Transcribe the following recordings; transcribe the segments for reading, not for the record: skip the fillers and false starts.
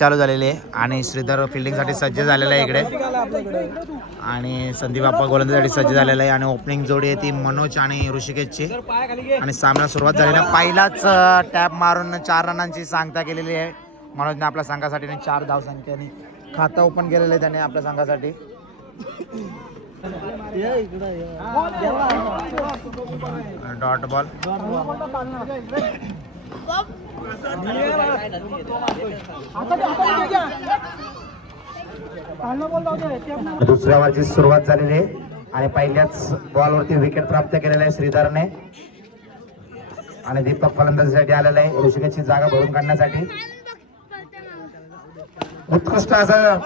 चालू झालेली आहे आणि श्रीधर फिल्डिंगसाठी सज्ज झालेला आहे इकडे आणि संदीप बाप्पा गोलंदाजीसाठी सज्ज झालेला आहे आणि ओपनिंग जोडी आहे ती मनोज आणि ऋषिकेशची आणि सामना सुरुवात झालेली आहे. पहिलाच टॅप मारून 4 रनांची सांगता केलेली आहे मनोजने आपल्या संघासाठी 4 धावसंख्येने खातं ओपन केलेलं आहे त्याने आपल्या संघासाठी. डॉट बॉल दुसऱ्या ओव्हरची सुरुवात झालेली आहे आणि पहिल्याच बॉलवरती विकेट प्राप्त केलेला आहे श्रीधरने आणि दीपक फलंदाजीसाठी आलेला आहे ऋषिकेशची जागा भरून काढण्यासाठी. उत्कृष्ट असा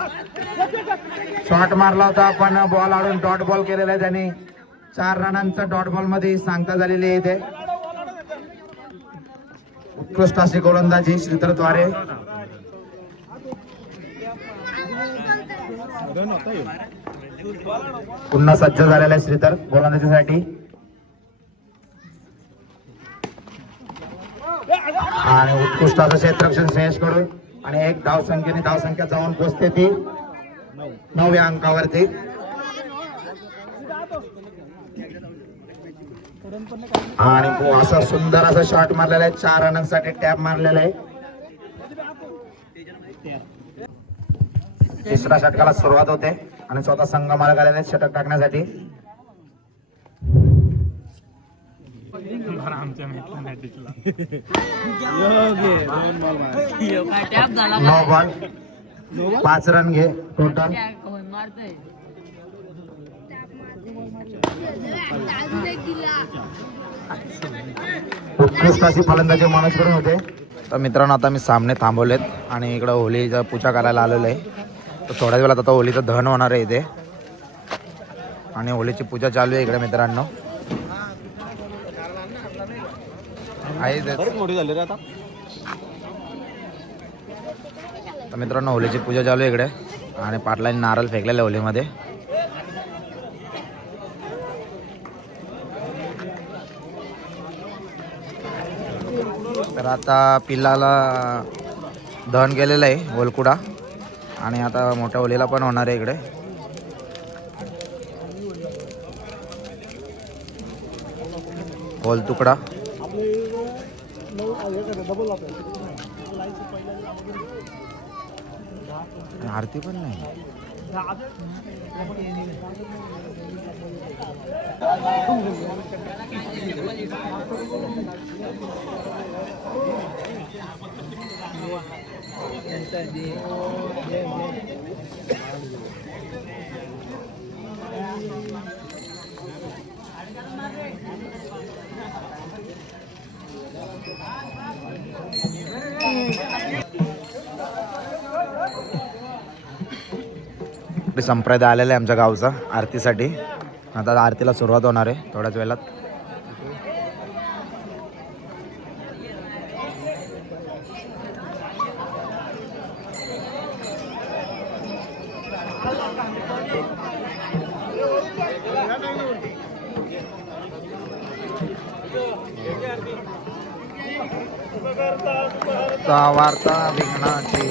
शॉट मारला होता पण बॉल आडून डॉट बॉल केलेला आहे त्याने. 4 रनांचा डॉट बॉल मध्ये सांगता झालेली आहे इथे. उत्कृष्ट अशी गोलंदाजी श्रीधरद्वारे. पुन्हा सज्ज झालेला आहे श्रीधर गोलंदाजीसाठी आणि उत्कृष्ट असं क्षेत्ररक्षण श्रेयस कडून आणि 1 धावसंख्या जाऊन पोचते ती 9व्या अंकावरती. आणि असा सुंदर असा शॉट मारलेला आहे 4 रनांसाठी टॅप मारलेला आहे. तिसऱ्या षटकाला सुरुवात होते आणि स्वतः संघ मार्ग आलेले षटक टाकण्यासाठी. नो बॉल 5 रन घे टोटल. उत्कृष्ट अशी फलंदाजी मनोज करून होते. तर मित्रांनो आता मी सामने थांबवलेत आणि इकडं होलीचा पूजा करायला आलेलो आहे. तर थोड्याच वेळात आता होलीचं दहन होणार आहे इथे आणि होलीची पूजा चालू आहे इकडे मित्रांनो. मोठी झाली रे आता. तर मित्रांनो होलीची पूजा चालू आहे इकडे आणि पाटलांनी नारळ फेकलेला होलीमध्ये. तर आता पिल्लाला दहन केलेलं आहे ओलकुडा आणि आता मोठ्या होलीला पण होणार आहे इकडे. होल तुकडा आरती पण नाही. संप्रदाय आलेला आहे आमच्या गावचा आरतीसाठी. आता आरतीला सुरुवात होणार आहे थोड्याच वेळात. वार्ता विघ्नाची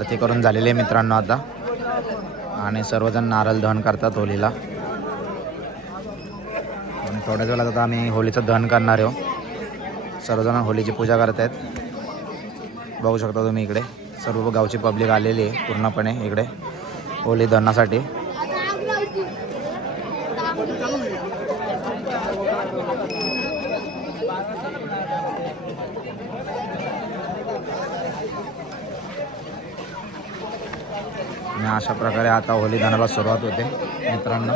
आरती करून झालेली आहे मित्रांनो आता, आणि सर्वजण नारळ दहन करतात होलीला. आणि थोड्याच वेळात आता आम्ही होलीचं दहन करणार आहोत. सर्वजण होलीची पूजा करत आहेत. बघू शकता तुम्ही इकडे सर्व गावची पब्लिक आलेली आहे पूर्णपणे इकडे होली दहनासाठी. आणि अशा प्रकारे आता होली दहनाला सुरुवात होते मित्रांनो.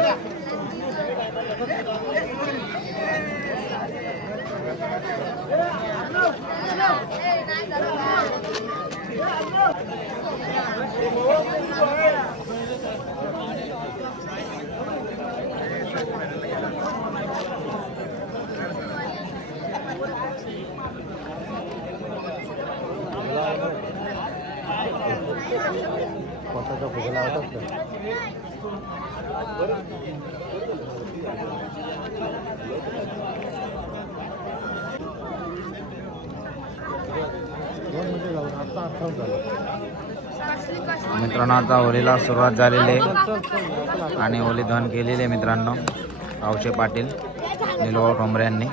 मित्रांनो आता होलीला सुरुवात झालेली आहे आणि होली दहन केलेली आहे मित्रांनो गावचे पाटील निलभाऊ ठोंबरे यांनी.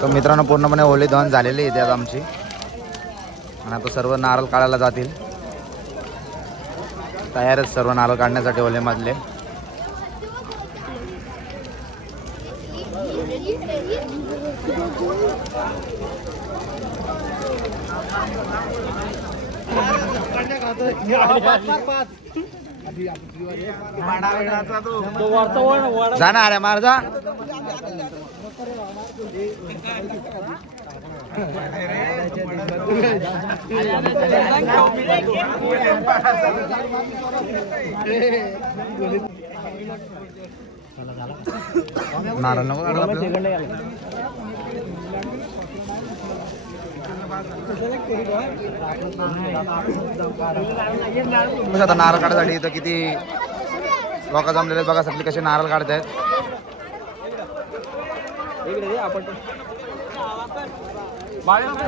तर मित्रांनो पूर्णपणे होली दहन झालेली आहे त्यात आमची, आणि आता सर्व नारळ काढायला जातील. तयारच सर्व नारळ काढण्यासाठी होलीमधले. जाणार आहे मारजा. नारळ नको काढू आपल्याला. आता नारळ काढायसाठी इथं किती लोक जमलेले बघा, सगळे कसे नारळ काढत आहेत.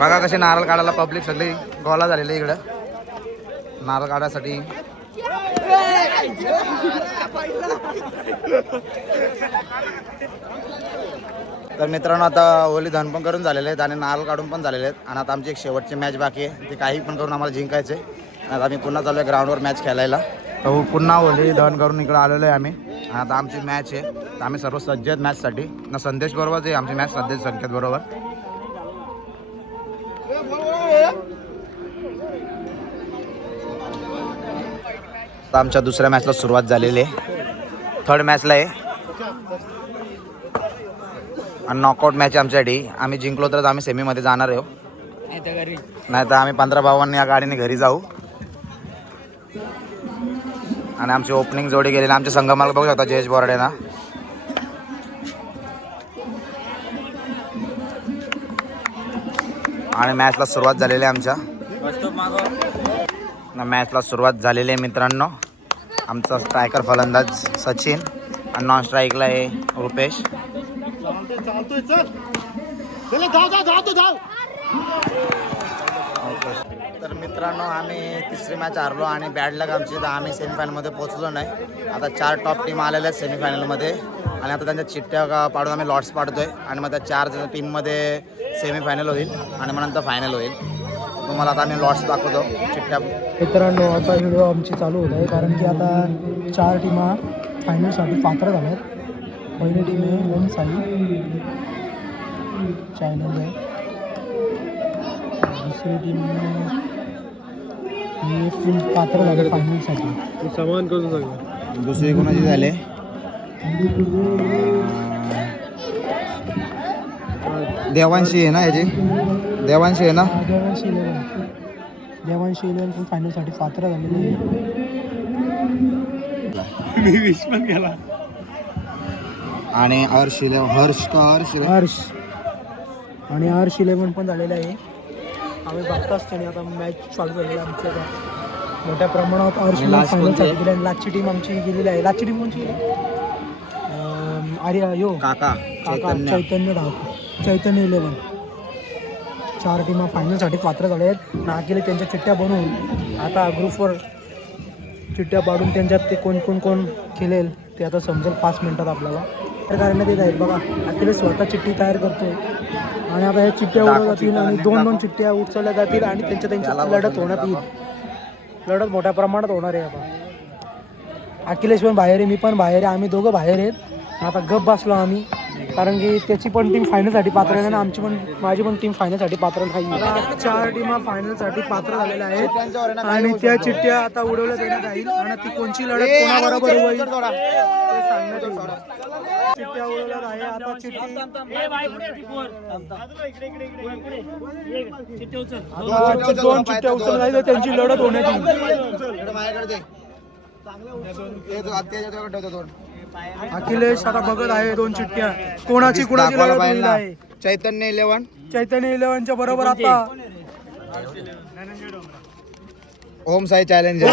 बघा कसे नारळ काढायला पब्लिक सगळी गोळा झालेली इकडं नारळ काढायसाठी. तर मित्रांनो आता होली दहन पण करून झालेले आहेत आणि नारळ काढून पण झालेले आहेत, आणि आता आमची एक शेवटची मॅच बाकी आहे. ते काही पण करून आम्हाला जिंकायचे. आता आम्ही पुन्हा चालू आहे ग्राउंडवर मॅच खेळायला. तर पुन्हा होली दहन करून इकडे आलेलो आहे आम्ही, आणि आता आमची मॅच आहे. तर आम्ही सर्व सज्ज आहेत मॅचसाठी. ना संदेश बरोबरच आहे आमची मॅच, संदेश संकेत बरोबर. तर आमच्या दुसऱ्या मॅचला सुरुवात झालेली आहे. थर्ड मॅचला आहे आणि नॉकआउट मॅच आहे आमच्यासाठी. आम्ही जिंकलो तरच आम्ही सेमीमध्ये जाणार आहे, नाही तर आम्ही 15 भावांनी या गाडीने घरी जाऊ. आणि आमची ओपनिंग जोडी गेलेली आमच्या संघमाला बघू शकता जयेश बोराडे ना. आणि मॅचला सुरुवात झालेली आहे आमच्या. मॅचला सुरुवात झालेली आहे मित्रांनो. आमचा स्ट्रायकर फलंदाज सचिन आणि नॉन स्ट्राईकला आहे रुपेश. तर मित्रांनो आम्ही तिसरी मॅच हारलो आणि बॅड लक आमची, तर आम्ही सेमीफायनलमध्ये पोहोचलो नाही. आता 4 टॉप टीम आलेल्या आहेत सेमीफायनलमध्ये, आणि आता त्यांच्या चिठ्ठ्या पाडून आम्ही लॉट्स पाडतोय, आणि मग त्या 4 टीममध्ये सेमीफायनल होईल आणि मग नंतर फायनल होईल. तुम्हाला आता आम्ही लॉट्स दाखवतो चिठ्ठ्या. मित्रांनो आता व्हिडिओ आमची चालू होत आहे, कारण की आता 4 टीमा फायनलसाठी पात्र झाल्या आहेत. पहिली टीम आहे ओम साई चॅनल आहे. दुसरी टीम हे फुल पात्र झाले फायनलसाठी. सामान करून सगळं. दुसरी कोणाची झाले? देवांशी आहे ना याची, देवांशी आहे ना. देवांशी 11 पण फायनलसाठी पात्र झालेली आहे. मी विश पण केला. आणि हर्ष हर्ष आणि हर्ष 11 पण झालेलं आहे. आम्ही बघताच त्याने आता मॅच चालू झालेली आहे आमच्या आता मोठ्या प्रमाणात हर्ष फायनलसाठी गेले आणि लास्टची टीम आमची गेलेली आहे. लास्टची टीम कोणची गेली? आर्या काका चैतन्य धावतो चैतन्य 11. 4 टीमा फायनलसाठी पात्र झाले आहेत. नाकेले त्यांच्या चिठ्ठ्या बनवून आता ग्रुपवर चिठ्ठ्या पाडून त्यांच्यात ते कोण खेळेल ते आता समजेल 5 मिनिटात आपल्याला. तर करण्यात येत आहेत बघा. अखिलेश स्वतः चिठ्ठी तयार करतोय आणि आता ह्या चिठ्ठ्या उडवल्या जातील आणि 2-2 चिठ्ठ्या उचलल्या जातील आणि त्यांच्या लढत होण्यात येईल. लढत मोठ्या प्रमाणात होणार आहे. आता अखिलेश पण बाहेर आहे, मी पण बाहेर आहे, आम्ही दोघं बाहेर आहेत. आता गप बसलो आम्ही कारण की त्याची पण टीम फायनलसाठी पात्र आहे आणि माझी पण टीम फायनलसाठी पात्र नाही. 4 टीमा फायनलसाठी पात्र झालेल्या आहेत आणि त्या चिठ्ठ्या आता उडवल्या देण्यात येईल आणि ती कोणची लढत कोणाबरोबर होईल ते सांगण्यात येईल. चिठ्ठ्या उडवल्यात आहे आता. चिठ्ठी दोन चिठ्ठ्या उचलल्या जाईल त्यांची लढत होण्यात येईल. अखिलेश आता बघत आहे 2 चिठ्ठ्या कोणाची लढत होईल आहे. चैतन्य 11च्या बरोबर आता ओम साई चॅलेंजर.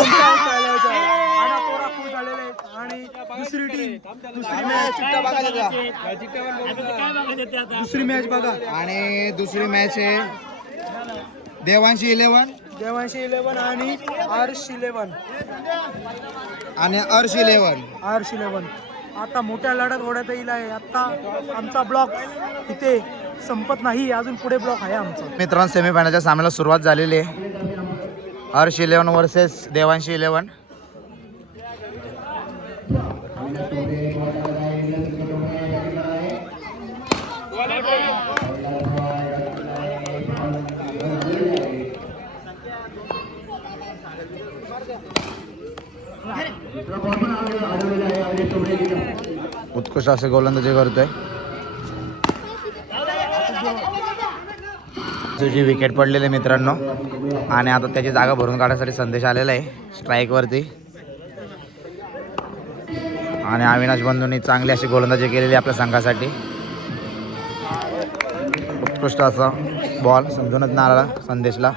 आणि दुसरी मॅच बघा. आणि दुसरी मॅच आहे देवांशी 11 आणि हर्ष 11. आणि अर्श 11. आता मोठ्या लढत होण्यात येईल आहे. आता आमचा ब्लॉक इथे संपत नाही, अजून पुढे ब्लॉक आहे आमचा. मित्रांनो सेमीफायनलच्या सामन्याला सुरुवात झालेली आहे. हर्ष 11 वर्सेस देवांशी 11. उत्कृष्ट असे गोलंदाजी करतोय. तुझी विकेट पडलेली मित्रांनो आणि आता त्याची जागा भरून काढण्यासाठी संदेश आलेला आहे स्ट्राईकवरती. आणि अविनाश बंधूंनी चांगली अशी गोलंदाजी केलेली आपल्या संघासाठी. उत्कृष्ट असा बॉल समजूनच नाही आला संदेशला.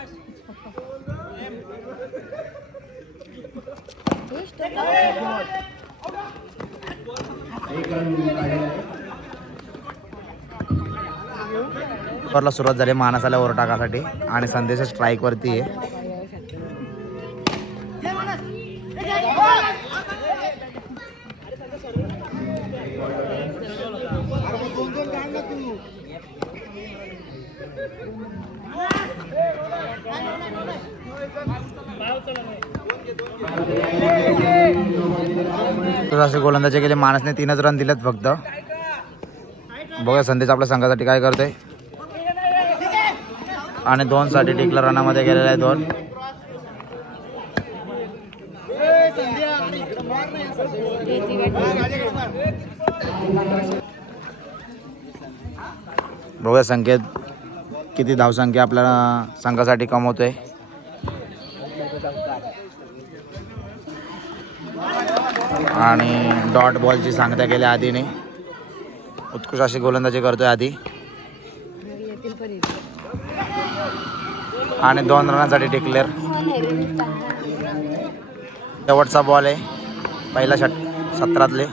ला सुरुवात झाली मानसाला ओव्हर टाकासाठी आणि संदेश स्ट्राईक वरती आहे. असे गोलंदाजी केले. मानसने 3च रन दिलेत फक्त. बघा संदेश आपल्या संघासाठी काय करतोय. आणि 2 साठी टिकला रनामध्ये गेलेला आहे 2. बघूया संकेत किती धावसंख्या आपल्या संघासाठी कमवतोय. आणि डॉट बॉलची सांगता केली आधीने. उत्कृष्ट अशी गोलंदाजी करतोय आधी. आणि 2 रनांसाठी डिक्लेअर. शेवटचा बॉल आहे पहिल्या 17तले.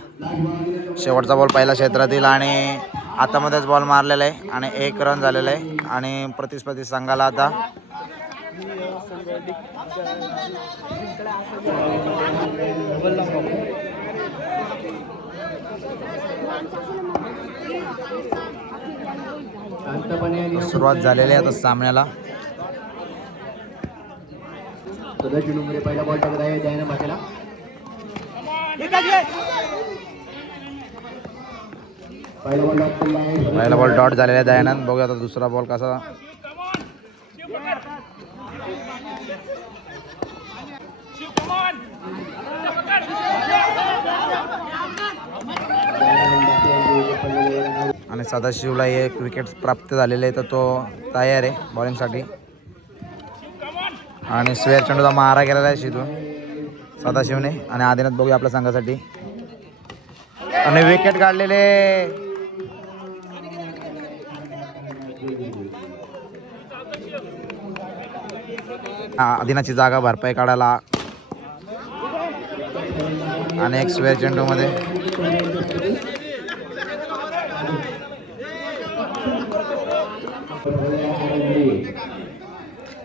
शेवटचा बॉल पहिल्या क्षेत्रातील आणि हातामध्येच बॉल मारलेला आहे आणि 1 रन झालेला आहे. आणि प्रतिस्पर्धी संघाला आता सुरुवात झालेली आहे आता सामन्याला. पहिला बॉल टाकत आहे दयानंद भाटेला. पहिला बॉल डॉट झालेला आहे दयानंद. बघूया आता दुसरा बॉल कसा. आणि सदाशिवला एक विकेट प्राप्त झालेले आहे तर तो तयार आहे बॉलिंगसाठी. आणि स्वेअर चेंडूचा मारा केलेला आहे शिदून सदाशिवने. आणि आदिनाथ बघूया आपल्या संघासाठी. आणि विकेट काढलेले आदिनाची जागा भरपाई काढायला आणि एक स्क्वेअर चेंडू मध्ये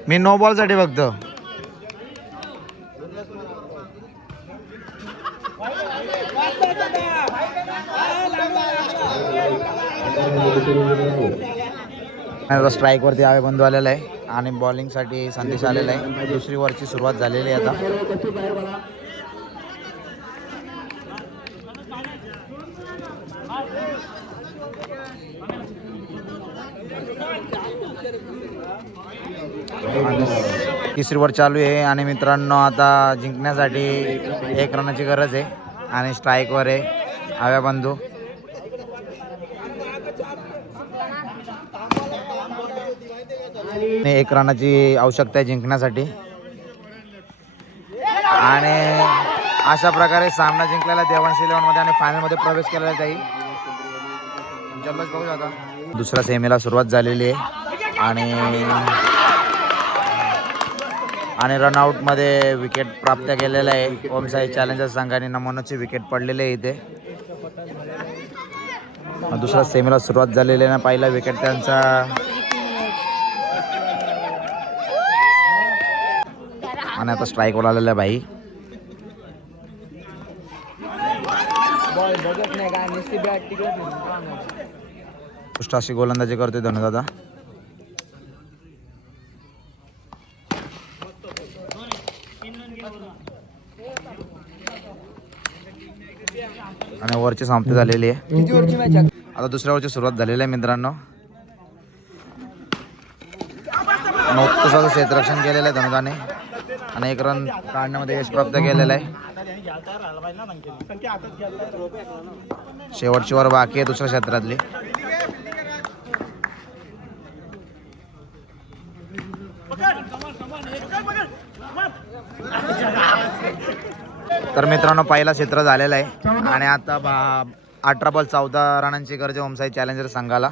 मी नो बॉल साठी बघतो. स्ट्राईक वरती आवे बंधू आलेला आहे आणि बॉलिंग साठी संदेश आलेला आहे. दुसरी ओव्हरची सुरुवात झालेली आहे आता. तिसरी ओव्हर चालू आहे आणि मित्रांनो आता जिंकण्यासाठी 1 रनाची गरज आहे आणि स्ट्राईकवर आहे आव्या बंधू. आणि 1 रनाची आवश्यकता आहे जिंकण्यासाठी आणि अशा प्रकारे सामना जिंकलेला देवांशी 11 मध्ये आणि फायनल मध्ये प्रवेश केलेला जाईल. जल्लोष बघू आता. दुसऱ्या सेमीला सुरुवात झालेली आहे आणि रनआउट मध्ये विकेट प्राप्त केलेला आहे. ओमसाई चॅलेंजर्स संघाने मनोजची विकेट पडलेली आहे इथे. दुसऱ्या सेमीला सुरुवात झालेली आहे ना. पहिला विकेट त्यांचा आणि आता स्ट्राईकवर आलेला आहे भाई. अशी गोलंदाजी करतोय धनुदादा. आणि ओव्हरची समाप्ती झालेली आहे. आता दुसऱ्या ओव्हरची सुरुवात झालेली आहे मित्रांनो. क्षेत्ररक्षण केलेलं आहे धनुदाने आणि 1 रन काढण्यामध्ये यश प्राप्त केलेलं आहे. शेवटची ओव्हर बाकी आहे दुसऱ्या क्षेत्रातली. तर मित्रांनो पहिला क्षेत्र झालेला आहे आणि आता 18 बॉल 14 रनांची गरज आहे ओमसाई चॅलेंजर संघाला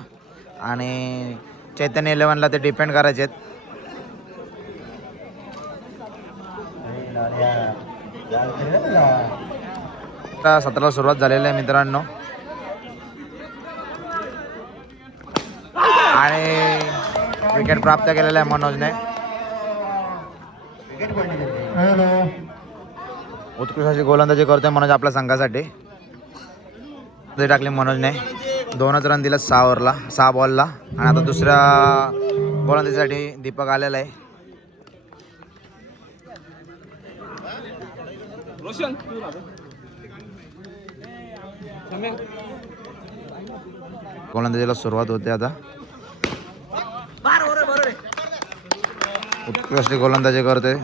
आणि चैतन्य 11ला ते डिपेंड करायचे आहेत. 17ला सुरुवात झालेली आहे मित्रांनो आणि विकेट प्राप्त केलेला आहे मनोजने. उत्कृष्ट अशी गोलंदाजी करतोय मनोज आपल्या संघासाठी. टाकली मनोजने 2च रन दिले 6 बॉलला आणि आता दुसऱ्या गोलंदाजीसाठी दीपक आलेला आहे. गोलंदाजीला सुरुवात होते आता. उत्कृष्ट गोलंदाजी करतोय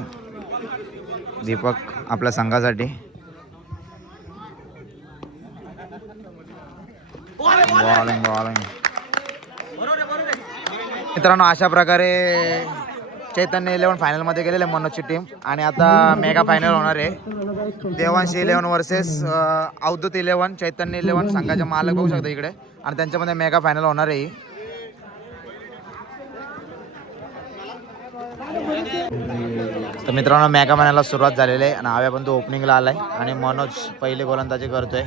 दीपक आपल्या संघासाठी. बॉलिंग मित्रांनो अशा प्रकारे चैतन्य 11 फायनलमध्ये गेलेले मनोजची टीम आणि आता मेगा फायनल होणार आहे. देवांशी 11 वर्सेस अवधूत 11 चैतन्य 11 संघाचे मालक बघू शकता इकडे आणि त्यांच्यामध्ये मेगा फायनल होणार आहे. तर मित्रांनो मेगा फायनलला सुरुवात झालेली आहे आणि आव्या बंधू ओपनिंगला आलाय आणि मनोज पहिले गोलंदाजी करतोय.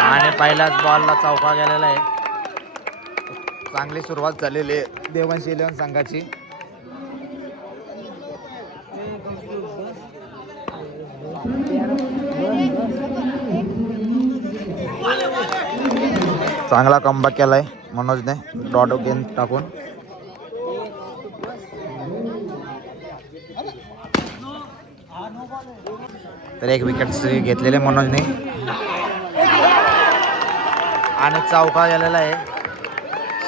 आणि पहिल्याच बॉलला चौका गेलेला आहे. चांगली सुरुवात झालेली आहे देवांशी 11 संघाची. चांगला कमबॅक केलाय मनोजने डॉट गेम टाकून. तर एक विकेट घेतलेले मनोजने आणि चौका गेलेला आहे.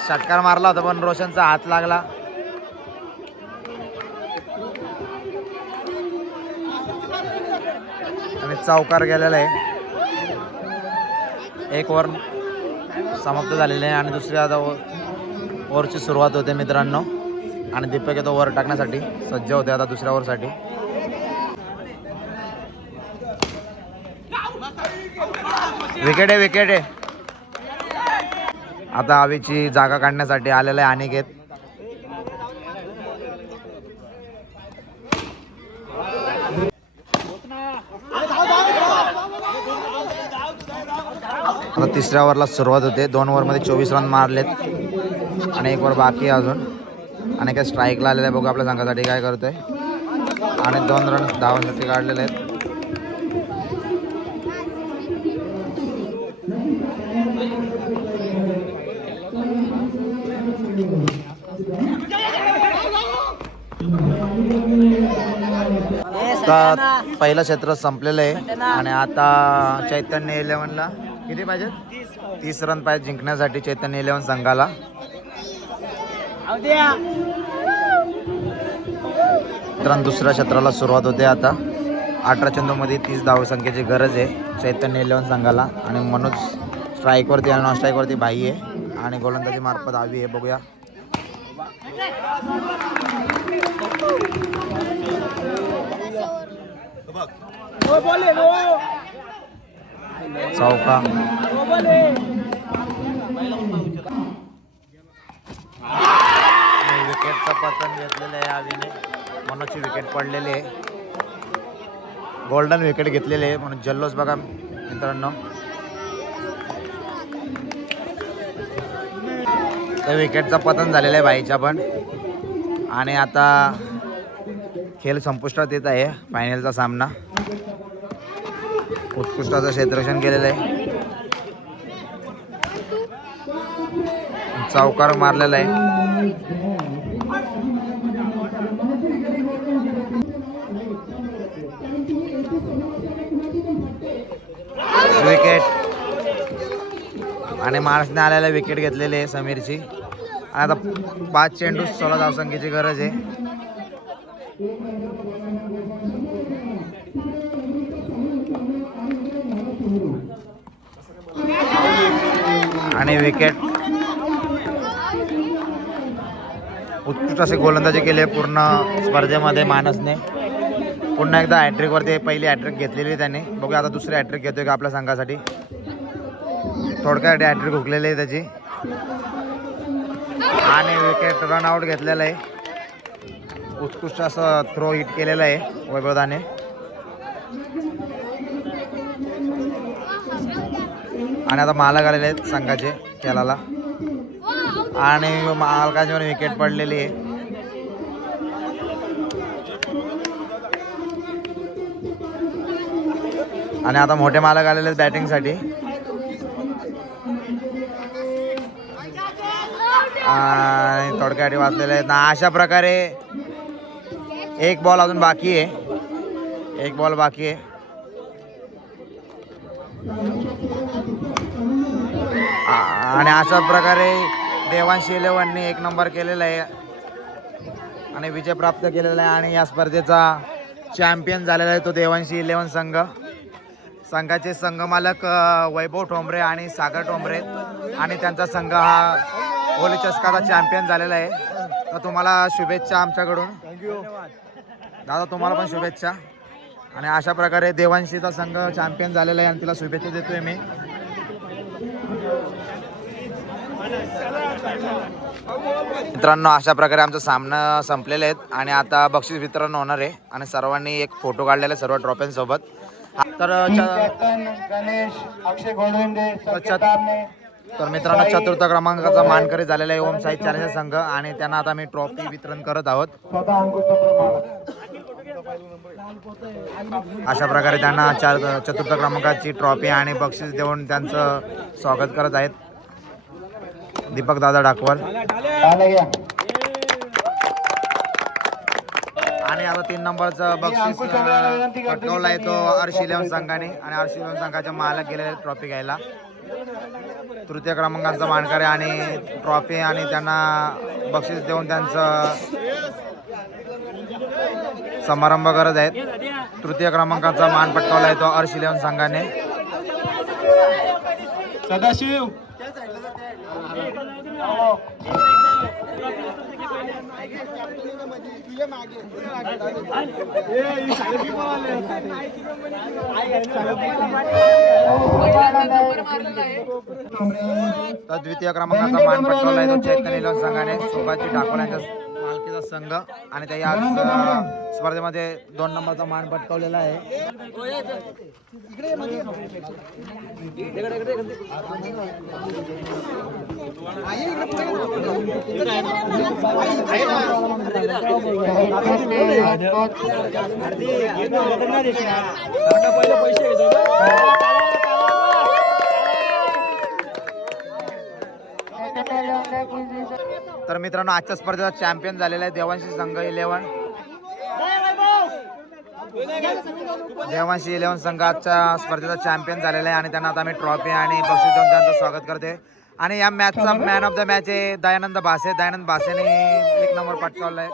षटकार मारला होता पण रोशनचा हात लागला. आणि चौकार गेलेला आहे. 1 ओव्हर समाप्त झालेले आहे आणि दुसऱ्या आता ओव्हरची सुरुवात होते मित्रांनो. आणि दीपक येतो ओव्हर टाकण्यासाठी सज्ज होते आता दुसऱ्या ओव्हरसाठी. विकेट आहे. आता हवेची जागा काढण्यासाठी आलेला आहे अनिकेत. आता तिसऱ्या ओव्हरला सुरुवात होते. 2 ओव्हरमध्ये 24 रन मारलेत आणि 1 ओव्हर बाकी आहे अजून. आणि काय स्ट्राईकला आलेला आहे बघू आपल्या संघासाठी काय करतोय. आणि 2 रन धावांसाठी काढलेले आहेत. आता पहिलं क्षेत्र संपलेलं आहे आणि आता चैतन्य 11ला किती पाहिजे 30 रन पाहिजे जिंकण्यासाठी चैतन्य 11 संघाला. मित्रांनो दुसऱ्या क्षेत्राला सुरुवात होते आता. 18 चेंडूमध्ये 30 धावसंख्येची गरज आहे चैतन्य 11 संघाला. आणि मनोज स्ट्राईकवरती आणि नॉन स्ट्राईकवरती भाई आहे आणि गोलंदाजी मार्फत हवी आहे. बघूया चौका. विकेटचं पतन घेतलेलं आहे आवीने. मनोजची विकेट पडलेली आहे. गोल्डन विकेट घेतलेली आहे म्हणून जल्लोष बघा मित्रांनो. तर विकेटचं पतन झालेलं आहे भाईच्या पण. आणि आता खेळ संपुष्टात येत आहे. फायनलचा सामना. उत्कृष्टाचं क्षेत्ररक्षण केलेलं आहे. चौकार मारलेला आहे. विकेट आणि माणसने आलेला विकेट घेतलेली आहे समीरची. आता 5 चेंडू 16 धावसंख्येची गरज आहे. आणि विकेट. उत्कृष्ट असे गोलंदाजी केले पूर्ण स्पर्धेमध्ये मानसने. पुन्हा एकदा हॅट्रिकवरती पहिली हॅट्रिक घेतलेली त्याने. बघूया आता दुसरी हॅट्रिक घेतोय का आपल्या संघासाठी. थोडक्यासाठी हॅट्रिक हुकलेली आहे त्याची. आणि विकेट रन आउट घेतलेलं आहे. उत्कृष्ट असं थ्रो हिट केलेलं आहे वैभवदाने. आणि आता मालक आलेले आहेत संघाचे खेळाला. आणि मालकाची पण विकेट पडलेली आहे. आणि आता मोठे मालक आलेले आहेत बॅटिंगसाठी. आणि थोडक्यासाठी वाचलेले आहेत ना. अशा प्रकारे 1 बॉल अजून बाकी आहे. 1 बॉल बाकी आहे. आणि अशा प्रकारे देवांशी 11ने 1 नंबर केलेला आहे आणि विजय प्राप्त केलेला आहे. आणि या स्पर्धेचा चॅम्पियन झालेला आहे तो देवांशी 11 संघ. संघाचे संघमालक वैभव ठोंबरे आणि सागर ठोंबरे. आणि त्यांचा संघ हा होली चषकाचा चॅम्पियन झालेला आहे. तर तुम्हाला शुभेच्छा आमच्याकडून. दादा तुम्हाला पण शुभेच्छा. आणि अशा प्रकारे देवांशीचा संघ चॅम्पियन झालेला आहे आणि तिला शुभेच्छा देतोय मी. मित्रांनो अशा प्रकारे आमचा सामना संपलेले आहेत आणि आता बक्षीस वितरण होणार आहे. आणि सर्वांनी एक फोटो काढलेला आहे सर्व ट्रॉफींसोबत. तर मित्रांनो चतुर्थ क्रमांकाचा मानकरी झालेला आहे ओम साई चॅलेंजर संघ. आणि त्यांना आता मी ट्रॉफी वितरण करत आहोत. अशा प्रकारे त्यांना चतुर्थ क्रमांकाची ट्रॉफी आणि बक्षीस देऊन त्यांचं स्वागत करत आहेत दीपक दादा डाकवाल. आणि आता 3 नंबरचं बक्षीस पटकावला आहे तो अर्श 11 संघाने. आणि अर्श 11 संघाच्या मालक गेलेले ट्रॉफी घ्यायला. तृतीय क्रमांकाचा मानकरी आणि ट्रॉफी आणि त्यांना बक्षीस देऊन त्यांचं समारंभ करत आहेत. तृतीय क्रमांकाचा मान पटकावला आहे तो अर्श 11 संघाने. सदाशिव तर द्वितीय क्रमांकाचा मान पटकावलाय तो चैतन्य निलम संघाने सोबाजी ठाकूर यांच्या मालकीचा संघ आणि त्या या स्पर्धेमध्ये 2 नंबरचा मान पटकावलेला आहे. तर मित्रांनो आजच्या स्पर्धेचा चॅम्पियन झालेला आहे देवांशी संघ 11. देवांशी 11 संघ आजच्या स्पर्धेचा चॅम्पियन झालेला आहे आणि त्यांना आता आम्ही ट्रॉफी आणि बक्षीस देऊन त्यांचं स्वागत करते. आणि या मॅचचा मॅन ऑफ द मॅच आहे दयानंद भासे. दयानंद भासेने 1 नंबर पटकावलाय.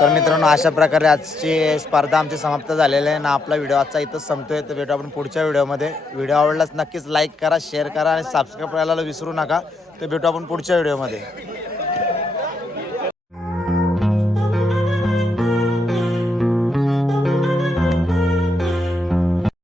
तर मित्रांनो अशा प्रकारे आजची स्पर्धा आमची समाप्त झालेली आहे ना. आपला व्हिडिओ आजचा इथंच संपतोय. तर भेटू आपण पुढच्या व्हिडिओमध्ये. व्हिडिओ आवडलाच नक्कीच लाईक करा, शेअर करा आणि सबस्क्राईब करायला विसरू नका. तर भेटू आपण पुढच्या व्हिडिओमध्ये.